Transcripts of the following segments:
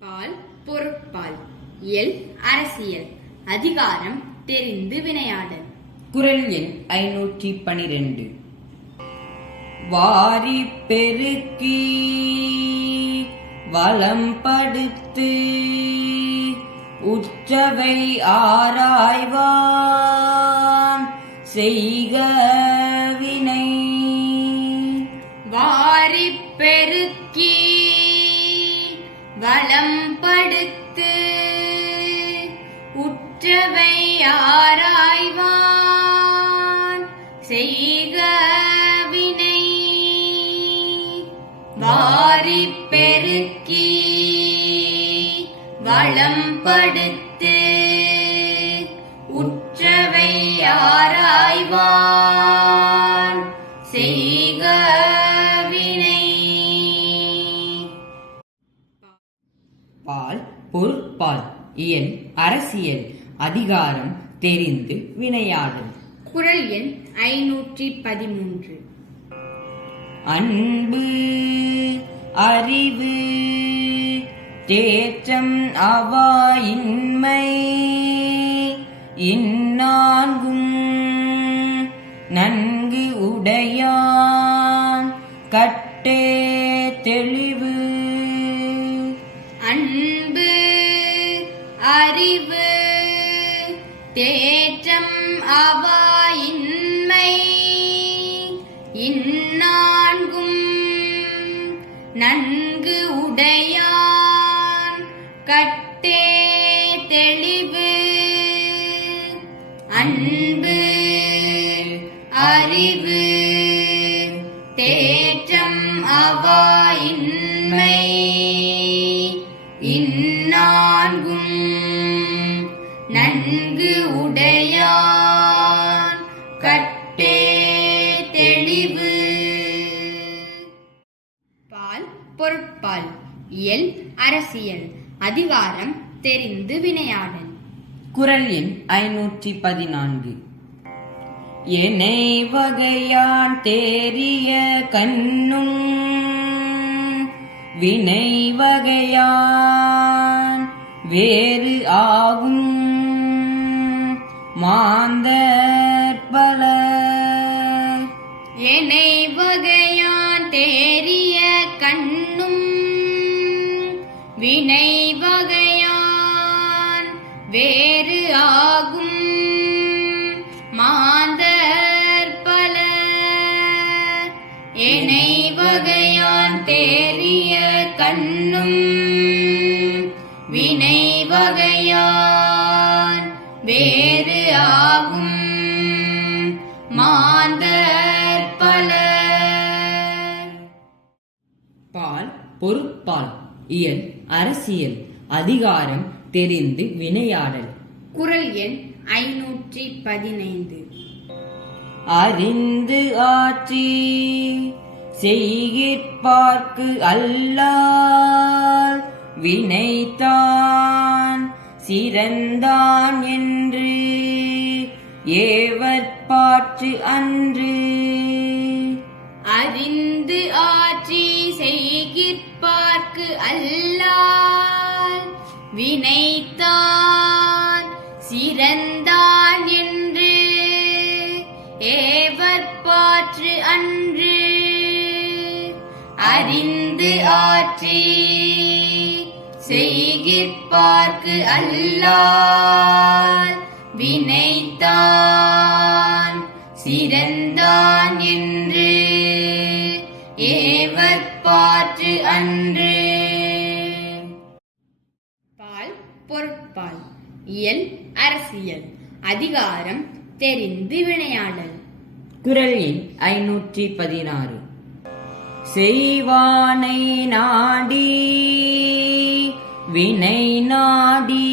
பால் பொருட்பால் இயல் அரசியல் அதிகாரம் தெரிந்து வினையாடல். குறள் எண் 512. வாரி பெருக்கி வளம்படுத்து உற்றவை ஆராய்வான் செய்க வினை. வாரி பெருக்கி வளம்படுத்து உற்றவை ஆராய்வான் செய்க வினை. வாரி பெருக்கி வளம்படுத்து உற்றவை ஆராய்வான் செய்க வினை. பால் பொருட்பால் இயல் அரசியல் அதிகாரம் தெரிந்து வினையாடல். குறள் எண் 513. அன்பு அறிவு தேற்றம் அவாயின்மை இந்நான்கும் நன்கு உடையான் கட்டே தெளிவு. அன்பு அறிவு தேற்றம் அவாயின்மை இந்நான்கும் நன்கு உடையான் கட்டே தெளிவு. அன்பு அறிவு தேற்றம் அவாயின்மை இந்நான்கும் நன்கு உடையான் கட்டே தெளிவு. பால் பொருட்பால் இயல் அரசியல் அதிகாரம் தெரிந்து வினையாடல். குறள் எண் 514. எனை வகையான் தேறிய கண்ணும் வினை வகையான் வேறு ஆகும் மாந்தர் பலர். எனை வகையான் தேறிய கண்ணும் வினை வகையான் வேறு ஆகும் மாந்தர் பலர். எனை வகையான் தேறிய கண்ணும் வினை வகையான் வேறு ஆகும் மாந்தர் பலர். பால் பொருட்பால் இயல் அரசியல் அதிகாரம் தெரிந்து வினையாடல். குறள் எண் 515. அறிந்து ஆற்றி செய்கிற்பார்க்கு அல்லால் வினைத்தான் சிறந்தான் என்று ஏவற்பாற்று அன்று. அறிந்து ஆற்றி செய்கிற்பார்க்கு அல்லால் வினைத்தான் சிறந்தான் என்று ஏவற்பாற்று அன்று. அறிந்து ஆற்றி செய்கிற்பார்க்கு அல்லால் வினைத்தான் சிறந்தான் என்று ஏவற்பாற்று அன்று. பால் பொருட்பால் இயல் அரசியல் அதிகாரம் தெரிந்து வினையாடல். குறள் எண் 516. செய்வானை நாடி வினை நாடி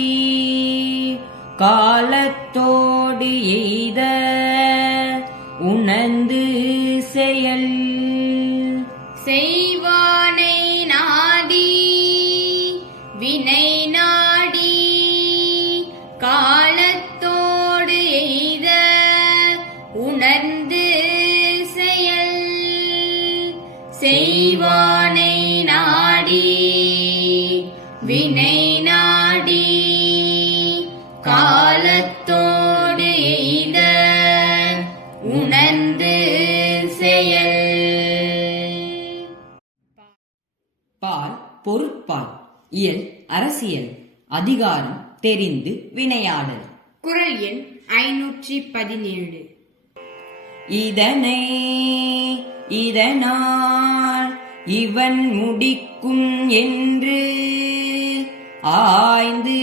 காலத்தோடு எய்த உணர்ந்து செயல். செய்வானை நாடி வினை நாடி காலத்தோடு எய்த உணர்ந்து செயல். செய்வானை நாடி வினை நாடி காலத்தோடு எய்த உணர்ந்து செயல். பால் பொருட்பால் இயல் அரசியல் அதிகாரம் தெரிந்து வினையாடல். குறள் எண் 517. இதனால் இவன் முடிக்கும் என்று ஆய்ந்து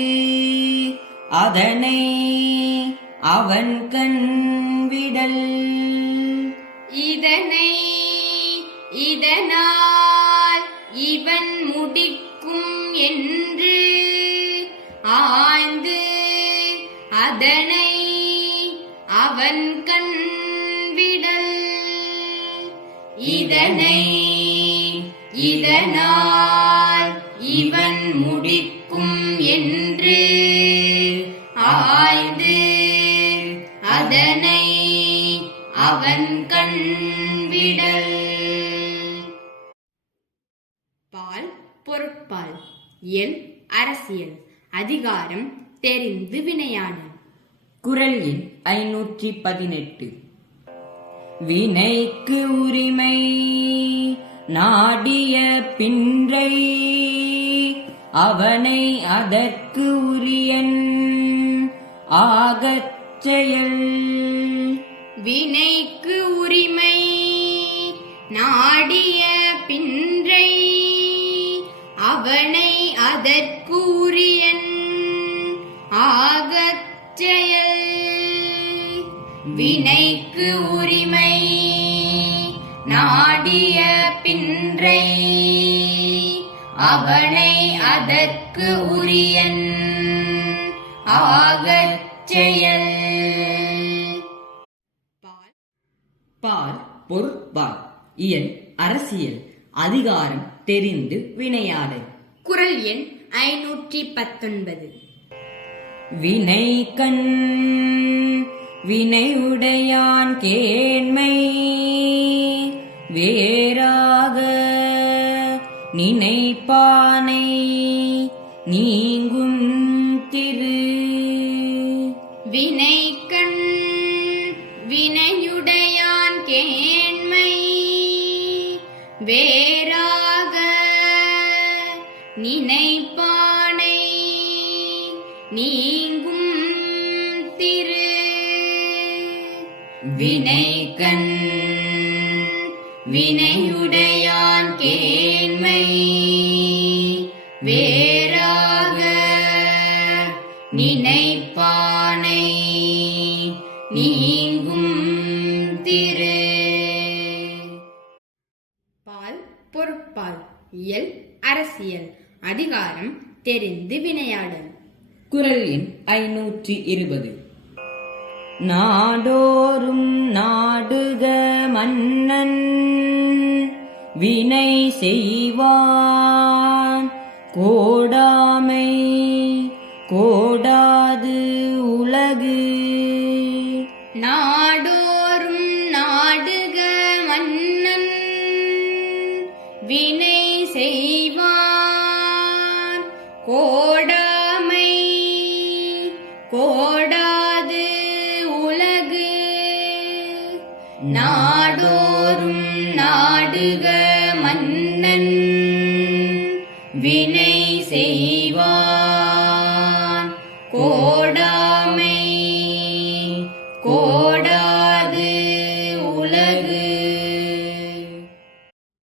அதனை அவன் கண் விடல். இதனால் இவன் முடிக்கும் என்று ஆய்ந்து அதனை அவன் கண் விடல். இதனால் இவன் முடிக்கும் என்று ஆய்ந்து அதனை அவன் கண் விடல். பால் பொருட்பால் இயல் அரசியல் அதிகாரம் தெரிந்து வினையாடல். குறள் எண் 518. வினைக்கு உரிமை நாடிய பின்றை அவனை அதற்கு உரியன் ஆகச் செயல். வினைக்கு உரிமை நாடிய பின்றை அவனை அதற்கு உரியன் ஆகச் செயல். வினைக்கு உரிமை நாடிய பின்றை அவனை அதற்கு உரியன் ஆகச் செயல். பால் பொருட்பால் இயல் அரசியல் அதிகாரம் தெரிந்து வினையாடல். குறள் எண் 519. வினை கண் வினையுடையான் கேண்மை வேறாக நினைப்பானை நீங்கும் திரு. வினைக்கண் வினையுடையான் கேண்மை வேறாக நினைப்பானை நீங்கும் திரு. வினைக்கண் வினையுடையான் கேண்மை வேறாக நினைப்பானை நீங்கும் திரு. பால் பொருட்பால் இயல் அரசியல் அதிகாரம் தெரிந்து வினையாடல். குறள் எண் 520. நாடோறும் நாடுக மன்னன் வினை செய்வான் கோடாமை கோடாது உலகு. நாடோறும் நாடுக மன்னன் வினை செய்வான் கோடாமை கோடாது உலகு. நாடோறும் நாடுக மன்னன் வினை செய்வான் கோடாமை